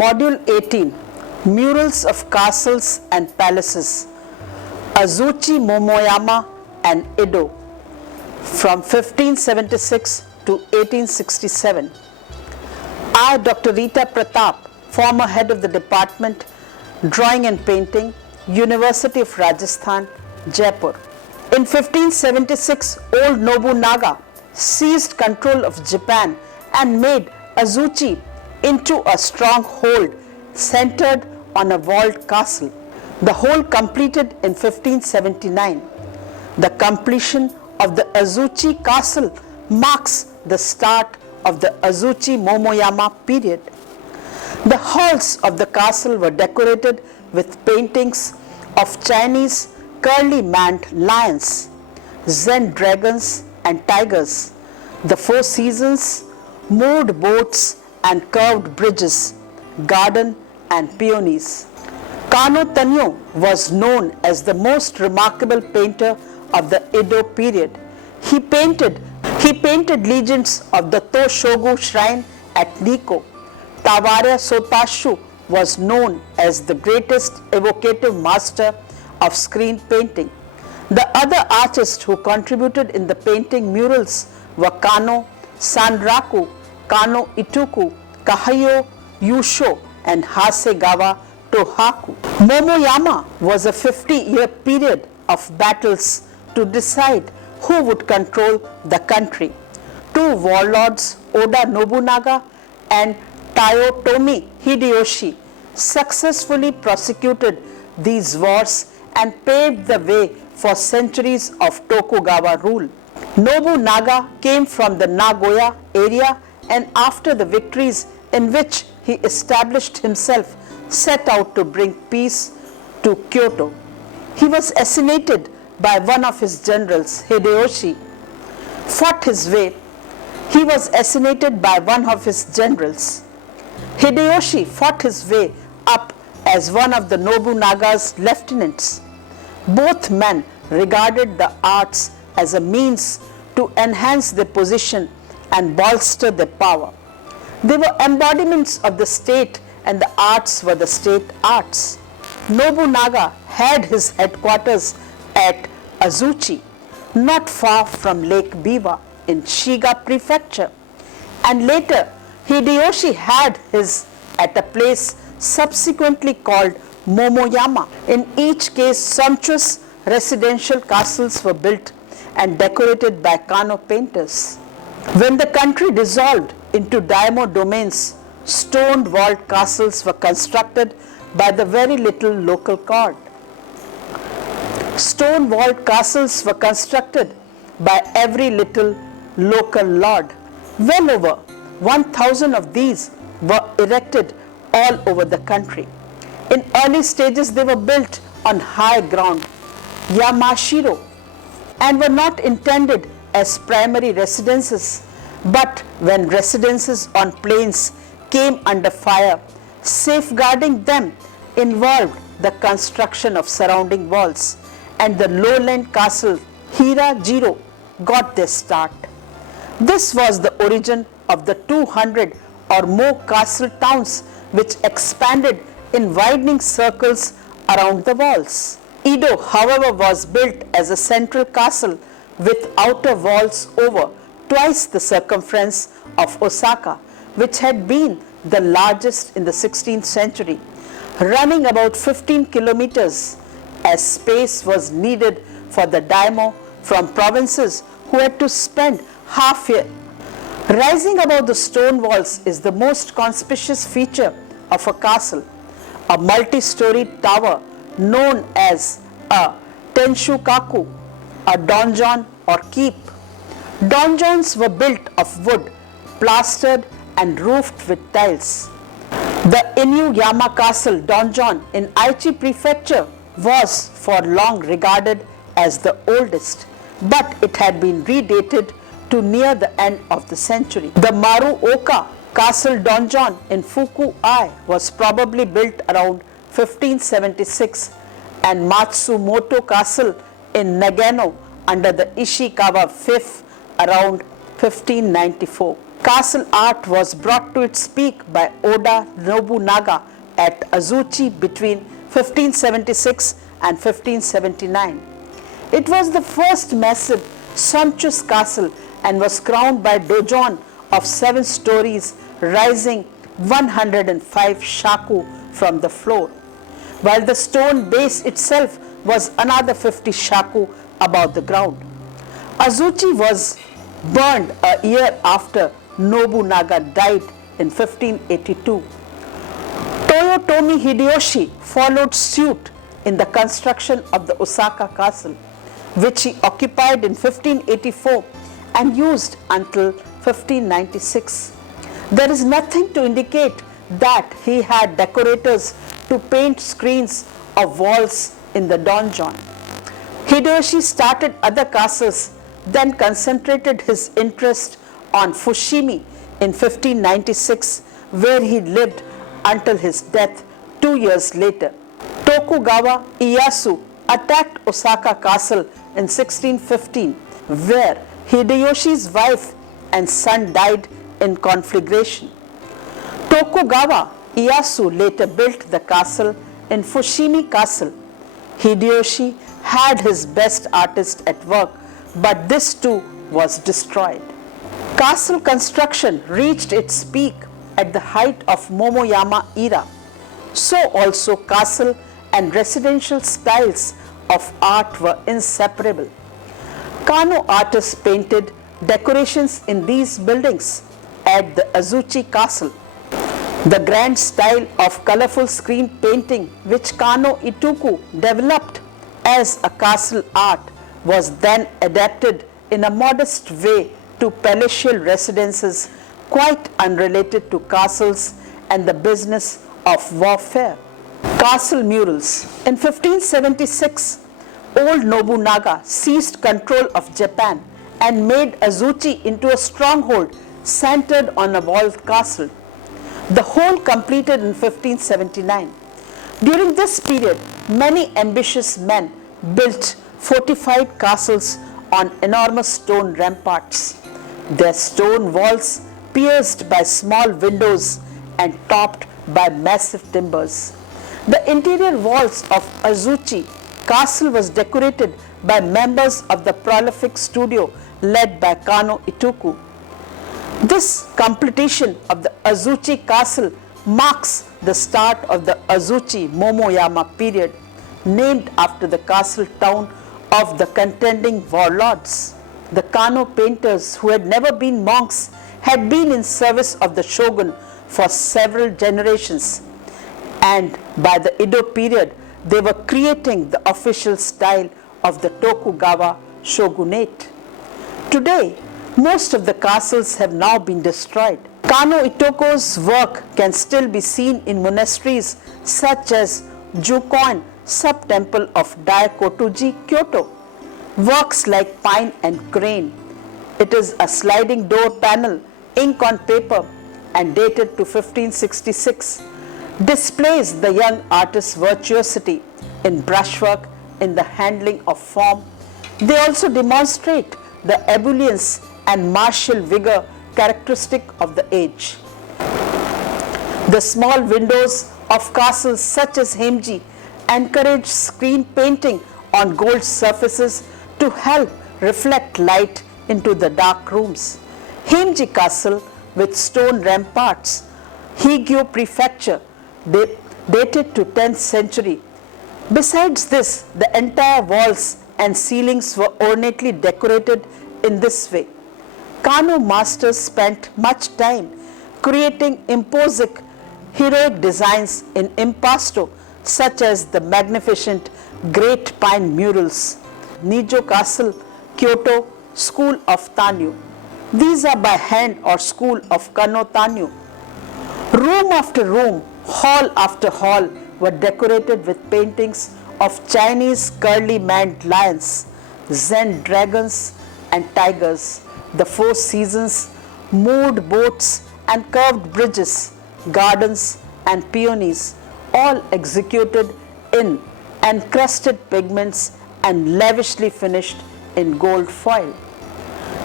Module 18 Murals of Castles and Palaces, Azuchi Momoyama and Edo from 1576 to 1867. I, Dr. Rita Pratap, former head of the Department, Drawing and Painting, University of Rajasthan, Jaipur. In 1576, old Nobunaga seized control of Japan and made Azuchi into a stronghold centered on a walled castle. The whole completed in 1579. The completion of the Azuchi castle marks the start of the Azuchi Momoyama period. The halls of the castle were decorated with paintings of Chinese curly-maned lions, Zen dragons and tigers, the four seasons, moored boats and curved bridges, garden and peonies. Kano Tanyo was known as the most remarkable painter of the Edo period. He painted legends of the Toshogu shrine at Nikko. Tawara Sotashu was known as the greatest evocative master of screen painting. The other artists who contributed in the painting murals were Kano, Sanraku, Kano Ituku, Kahayo Yusho, and Hasegawa Tohaku. Momoyama was a 50-year period of battles to decide who would control the country. Two warlords, Oda Nobunaga and Toyotomi Hideyoshi, successfully prosecuted these wars and paved the way for centuries of Tokugawa rule. Nobunaga came from the Nagoya area and after the victories in which he established himself, set out to bring peace to Kyoto. He was assassinated by one of his generals, Hideyoshi. Hideyoshi fought his way up as one of the Nobunaga's lieutenants. Both men regarded the arts as a means to enhance their position and bolster their power. They were embodiments of the state and the arts were the state arts. Nobunaga had his headquarters at Azuchi, not far from Lake Biwa in Shiga Prefecture, and later Hideyoshi had his at a place subsequently called Momoyama. In each case, sumptuous residential castles were built and decorated by Kano painters. When the country dissolved into daimyo domains, stone-walled castles were constructed by the very little local court. Stone-walled castles were constructed by every little local lord. Well over 1,000 of these were erected all over the country. In early stages, they were built on high ground, Yamashiro, and were not intended as primary residences. But when residences on plains came under fire, safeguarding them involved the construction of surrounding walls, and the lowland castle Hirajiro got their start. This was the origin of the 200 or more castle towns which expanded in widening circles around the walls. Edo, however, was built as a central castle with outer walls over twice the circumference of Osaka, which had been the largest in the 16th century, running about 15 kilometers, as space was needed for the daimyo from provinces who had to spend half a year. Rising above the stone walls is the most conspicuous feature of a castle, a multi-storied tower known as a tenshukaku, a donjon or keep. Donjons were built of wood, plastered and roofed with tiles. The Inuyama Castle donjon in Aichi Prefecture was for long regarded as the oldest, but it had been redated to near the end of the century. The Maruoka Castle donjon in Fuku-ai was probably built around 1576, and Matsumoto Castle in Nagano under the Ishikawa V around 1594. Castle art was brought to its peak by Oda Nobunaga at Azuchi between 1576 and 1579. It was the first massive, sumptuous castle and was crowned by a donjon of 7 stories rising 105 shaku from the floor, while the stone base itself was another 50 shaku above the ground. Azuchi was burned a year after Nobunaga died in 1582. Toyotomi Hideyoshi followed suit in the construction of the Osaka castle, which he occupied in 1584 and used until 1596. There is nothing to indicate that he had decorators to paint screens of walls in the donjon. Hideyoshi started other castles, then concentrated his interest on Fushimi in 1596, where he lived until his death 2 years later. Tokugawa Ieyasu attacked Osaka castle in 1615, where Hideyoshi's wife and son died in conflagration. Tokugawa Ieyasu later built the castle in Fushimi Castle. Hideyoshi had his best artist at work, but this too was destroyed. Castle construction reached its peak at the height of Momoyama era. So also castle and residential styles of art were inseparable. Kano artists painted decorations in these buildings at the Azuchi Castle. The grand style of colorful screen painting which Kano Itoku developed as a castle art was then adapted in a modest way to palatial residences quite unrelated to castles and the business of warfare. Castle murals. In 1576, old Nobunaga seized control of Japan and made Azuchi into a stronghold centered on a walled castle. The whole completed in 1579. During this period, many ambitious men built fortified castles on enormous stone ramparts, their stone walls pierced by small windows and topped by massive timbers. The interior walls of Azuchi Castle was decorated by members of the prolific studio led by Kano Itoku. This completion of the Azuchi Castle marks the start of the Azuchi Momoyama period, named after the castle town of the contending warlords. The Kano painters, who had never been monks, had been in service of the shogun for several generations, and by the Edo period they were creating the official style of the Tokugawa shogunate. Today, most of the castles have now been destroyed. Kano Itoku's work can still be seen in monasteries such as Jukoin sub-temple of Daikotoji, Kyoto. Works like pine and crane. It is a sliding door panel, ink on paper, and dated to 1566. Displays the young artist's virtuosity in brushwork, in the handling of form. They also demonstrate the ebullience and martial vigor characteristic of the age. The small windows of castles such as Heimji encourage screen painting on gold surfaces to help reflect light into the dark rooms. Heimji Castle with stone ramparts, Higyo Prefecture, dated to 10th century. Besides this, the entire walls and ceilings were ornately decorated in this way. Kano masters spent much time creating imposing heroic designs in impasto, such as the magnificent great pine murals. Nijo Castle, Kyoto, School of Tanyu. These are by hand or school of Kano Tanyu. Room after room, hall after hall were decorated with paintings of Chinese curly-maned lions, Zen dragons and tigers, the four seasons, moored boats and curved bridges, gardens and peonies, all executed in encrusted pigments and lavishly finished in gold foil.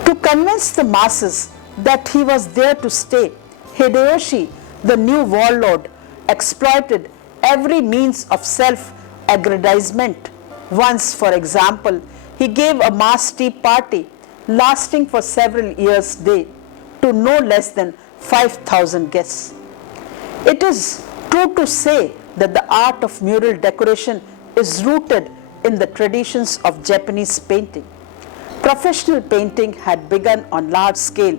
To convince the masses, that he was there to stay, Hideyoshi, the new warlord, exploited every means of self-aggrandizement. Once, for example, he gave a mass tea party lasting for several years' day to no less than 5,000 guests. It is true to say that the art of mural decoration is rooted in the traditions of Japanese painting. Professional painting had begun on large scale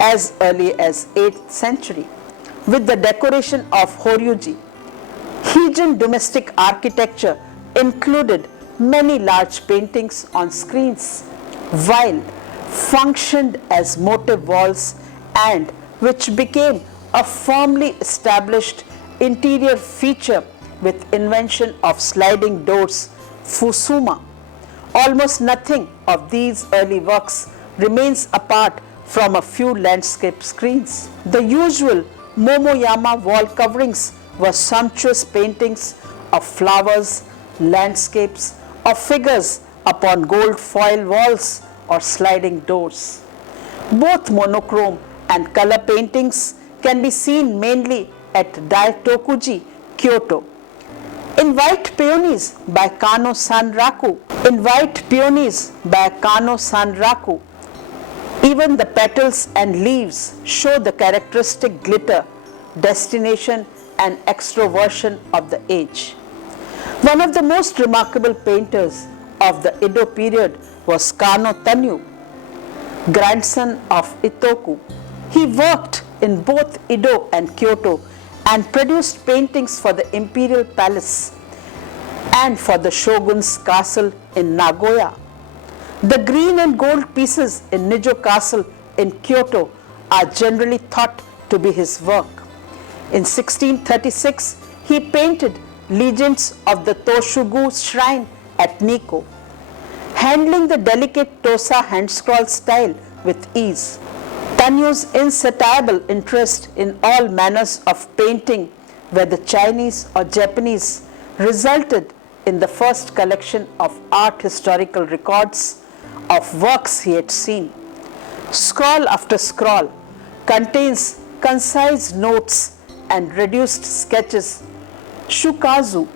as early as 8th century with the decoration of Horyuji. Heian domestic architecture included many large paintings on screens, while functioned as motive walls and which became a firmly established interior feature with invention of sliding doors, fusuma. Almost nothing of these early works remains apart from a few landscape screens. The usual Momoyama wall coverings were sumptuous paintings of flowers, landscapes, or figures upon gold foil walls or sliding doors. Both monochrome and color paintings can be seen mainly at Daitokuji, Kyoto. In White Peonies by Kano Sanraku, even the petals and leaves show the characteristic glitter, destination, and extroversion of the age. One of the most remarkable painters of the Edo period was Kano Tanyu, grandson of Itoku. He worked in both Edo and Kyoto and produced paintings for the imperial palace and for the shogun's castle in Nagoya. The green and gold pieces in Nijo Castle in Kyoto are generally thought to be his work. In 1636, he painted legends of the Toshugu shrine at Nikko, handling the delicate Tosa hand-scroll style with ease. Tanyu's insatiable interest in all manners of painting, whether Chinese or Japanese, resulted in the first collection of art historical records of works he had seen. Scroll after scroll contains concise notes and reduced sketches, shukazu,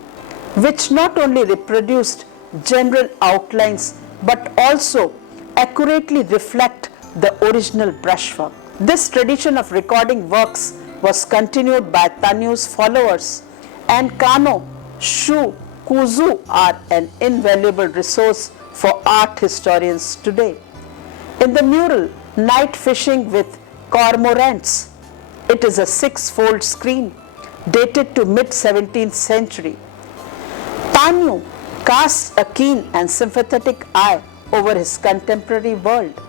which not only reproduced general outlines but also accurately reflect the original brushwork. This tradition of recording works was continued by Tanyu's followers, and Kano Shukuzu are an invaluable resource for art historians today. In the mural Night Fishing with Cormorants, it is a 6-fold screen dated to mid-17th century. Tanyu casts a keen and sympathetic eye over his contemporary world.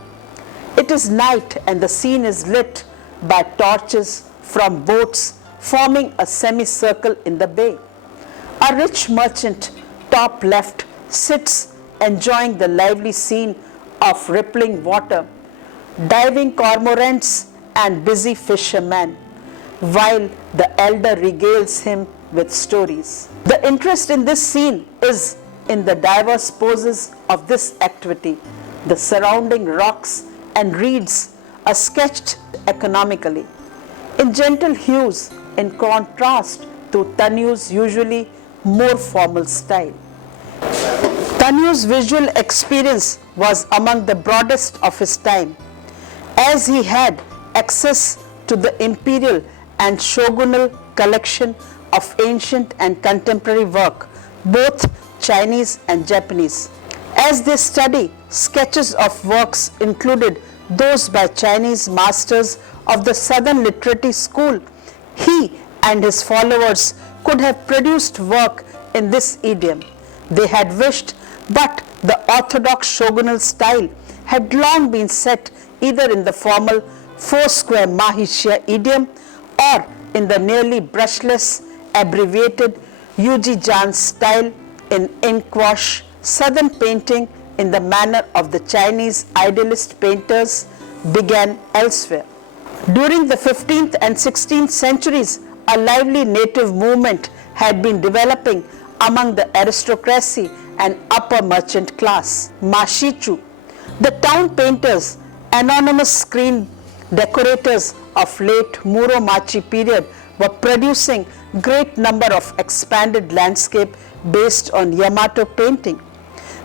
It is night and the scene is lit by torches from boats forming a semicircle in the bay. A rich merchant, top left, sits enjoying the lively scene of rippling water, diving cormorants and busy fishermen, while the elder regales him with stories. The interest in this scene is in the diverse poses of this activity. The surrounding rocks and reeds are sketched economically, in gentle hues in contrast to Tanyu's usually more formal style. Tanyu's visual experience was among the broadest of his time, as he had access to the imperial and shogunal collection of ancient and contemporary work, both Chinese and Japanese. As they study, sketches of works included those by Chinese masters of the Southern Literary School. He and his followers could have produced work in this idiom. They had wished, but the orthodox shogunal style had long been set either in the formal four-square mahishya idiom or in the nearly brushless, abbreviated Yuji-jan style in inkwash southern painting in the manner of the Chinese idealist painters began elsewhere. During the 15th and 16th centuries, a lively native movement had been developing among the aristocracy and upper merchant class. Mashichu, the town painters, anonymous screen decorators of late Muromachi period were producing great number of expanded landscape based on Yamato painting.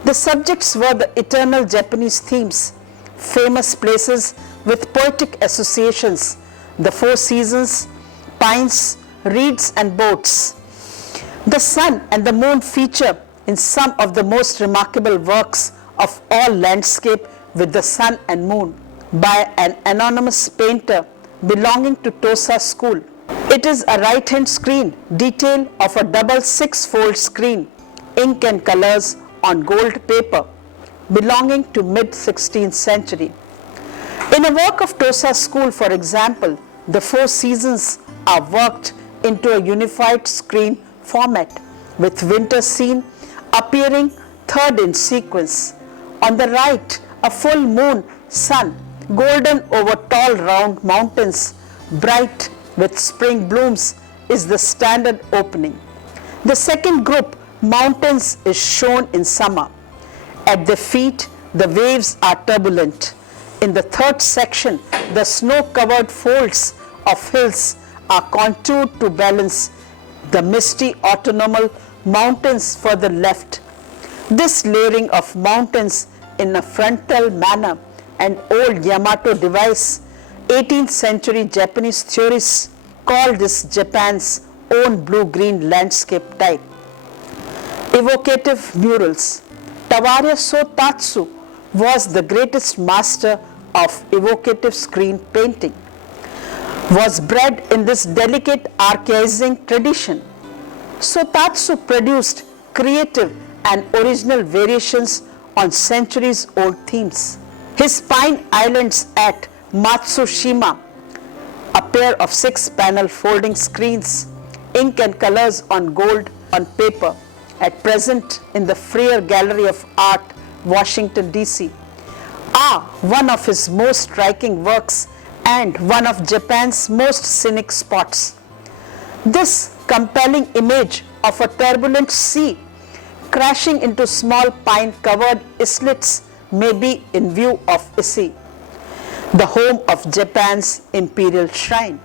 The subjects were the eternal Japanese themes, famous places with poetic associations, the four seasons, pines, reeds and boats. The sun and the moon feature in some of the most remarkable works of all landscape with the sun and moon by an anonymous painter belonging to Tosa school. It is a right-hand screen detail of a double six-fold screen, ink and colors on gold paper belonging to mid-16th century. In a work of Tosa school, for example, the four seasons are worked into a unified screen format with winter scene appearing third in sequence. On the right, a full moon, sun, golden over tall round mountains, bright with spring blooms, is the standard opening. The second group, mountains, is shown in summer. At the feet, the waves are turbulent. In the third section, the snow-covered folds of hills are contoured to balance the misty autumnal mountains further left. This layering of mountains in a frontal manner, an old Yamato device, 18th century Japanese theorists call this Japan's own blue-green landscape type. Evocative murals. Tawaria Sotatsu was the greatest master of evocative screen painting, was bred in this delicate archaizing tradition. Sotatsu produced creative and original variations on centuries-old themes. His pine islands at Matsushima, a pair of 6-panel folding screens, ink and colors on gold on paper, at present in the Freer Gallery of Art, Washington, D.C., are one of his most striking works and one of Japan's most scenic spots. This compelling image of a turbulent sea crashing into small pine-covered islets may be in view of Ise, the home of Japan's imperial shrine.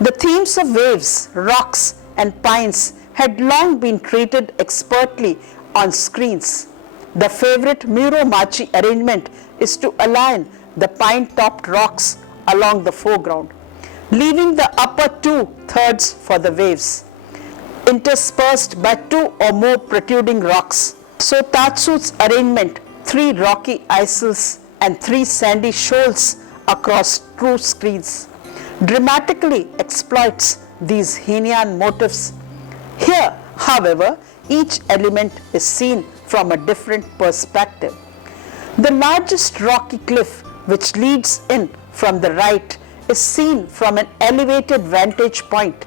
The themes of waves, rocks and pines had long been treated expertly on screens. The favorite Muromachi arrangement is to align the pine-topped rocks along the foreground, leaving the upper 2/3 for the waves, interspersed by 2 or more protruding rocks. Sotatsu's arrangement, 3 rocky isles and 3 sandy shoals across 2 screens, dramatically exploits these Heian motifs. Here, however, each element is seen from a different perspective. The largest rocky cliff, which leads in from the right, is seen from an elevated vantage point,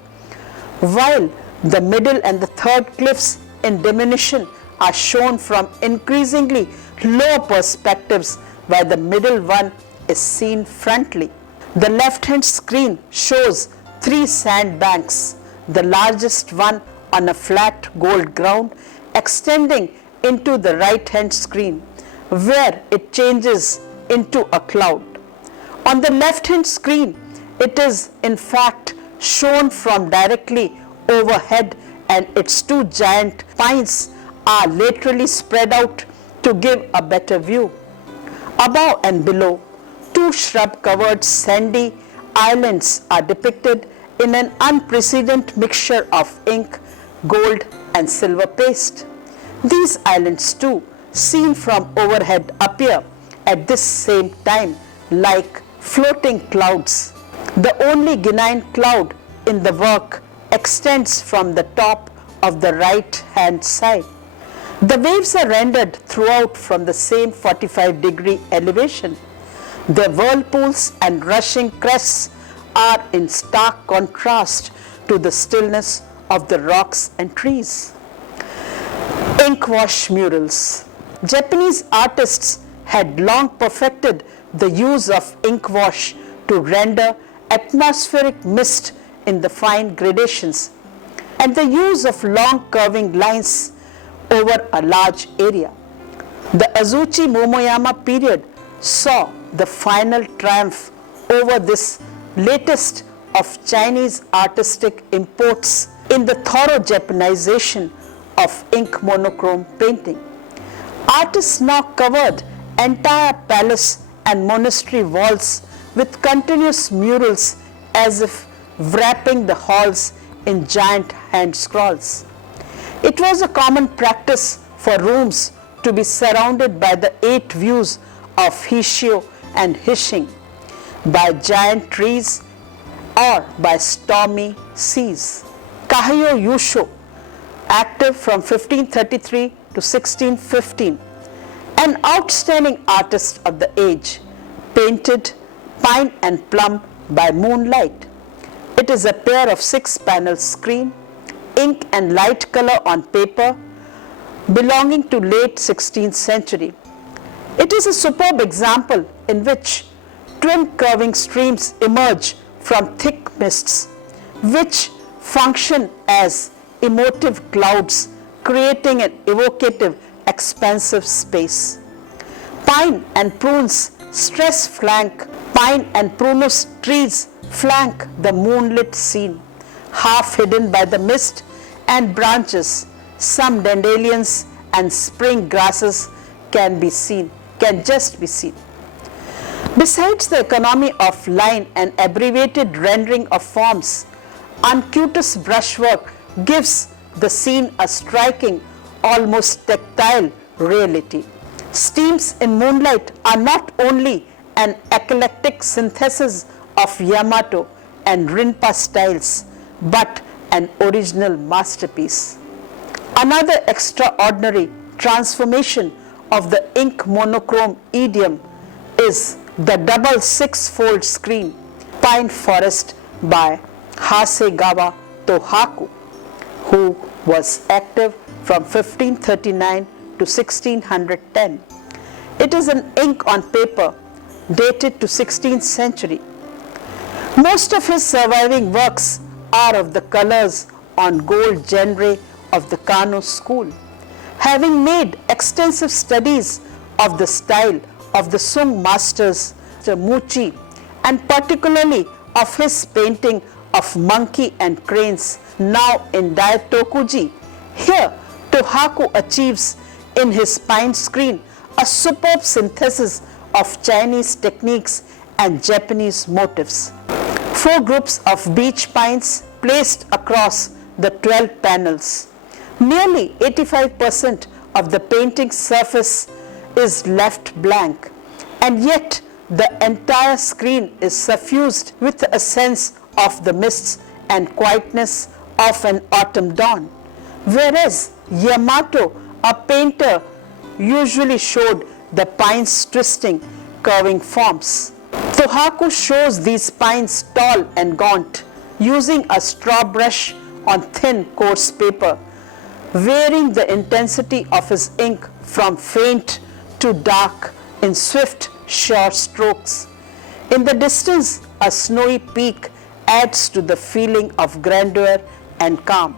while the middle and the third cliffs in diminution are shown from increasingly low perspectives, while the middle one is seen frontally. The left-hand screen shows 3 sand banks, the largest one on a flat gold ground extending into the right-hand screen, where it changes into a cloud. On the left-hand screen, it is in fact shown from directly overhead, and its 2 giant pines are laterally spread out to give a better view. Above and below, 2 shrub-covered sandy islands are depicted in an unprecedented mixture of ink, gold and silver paste. These islands too, seen from overhead, appear at this same time like floating clouds. The only benign cloud in the work extends from the top of the right-hand side. The waves are rendered throughout from the same 45-degree elevation. Their whirlpools and rushing crests are in stark contrast to the stillness of the rocks and trees. Ink-wash murals. Japanese artists had long perfected the use of ink wash to render atmospheric mist in the fine gradations, and the use of long curving lines over a large area. The Azuchi Momoyama period saw the final triumph over this latest of Chinese artistic imports in the thorough Japanization of ink monochrome painting. Artists now covered entire palace and monastery walls with continuous murals as if wrapping the halls in giant hand scrolls. It was a common practice for rooms to be surrounded by the 8 views of Hishio and Hishing, by giant trees or by stormy seas. Kahayo Yusho, active from 1533 to 1615, an outstanding artist of the age, painted Pine and Plum by moonlight. It is a pair of 6-panel screen, ink and light color on paper, belonging to late 16th century. It is a superb example in which twin curving streams emerge from thick mists, which function as emotive clouds, creating an evocative, expansive space. Pine and prunes stress flank, pine and prunus trees flank the moonlit scene, half hidden by the mist and branches. Some dandelions and spring grasses can just be seen. Besides the economy of line and abbreviated rendering of forms, unctuous brushwork gives the scene a striking, almost tactile reality. Steams in moonlight are not only an eclectic synthesis of Yamato and Rinpa styles, but an original masterpiece. Another extraordinary transformation of the ink monochrome idiom is the double 6-fold screen Pine Forest by Hasegawa Tohaku, who was active from 1539 to 1610. It is an ink on paper dated to 16th century. Most of his surviving works are of the colors on gold genre of the Kano school. Having made extensive studies of the style of the Sung masters, Muchi, and particularly of his painting of monkey and cranes, now in Daitokuji, here Tohaku achieves in his pine screen a superb synthesis of Chinese techniques and Japanese motifs. 4 groups of beech pines placed across the 12 panels. Nearly 85% of the painting surface is left blank, and yet the entire screen is suffused with a sense of the mists and quietness of an autumn dawn. Whereas Yamato, a painter, usually showed the pines twisting, curving forms. Tohaku shows these pines tall and gaunt, using a straw brush on thin, coarse paper, varying the intensity of his ink from faint to dark in swift, sure strokes. In the distance, a snowy peak adds to the feeling of grandeur and calm.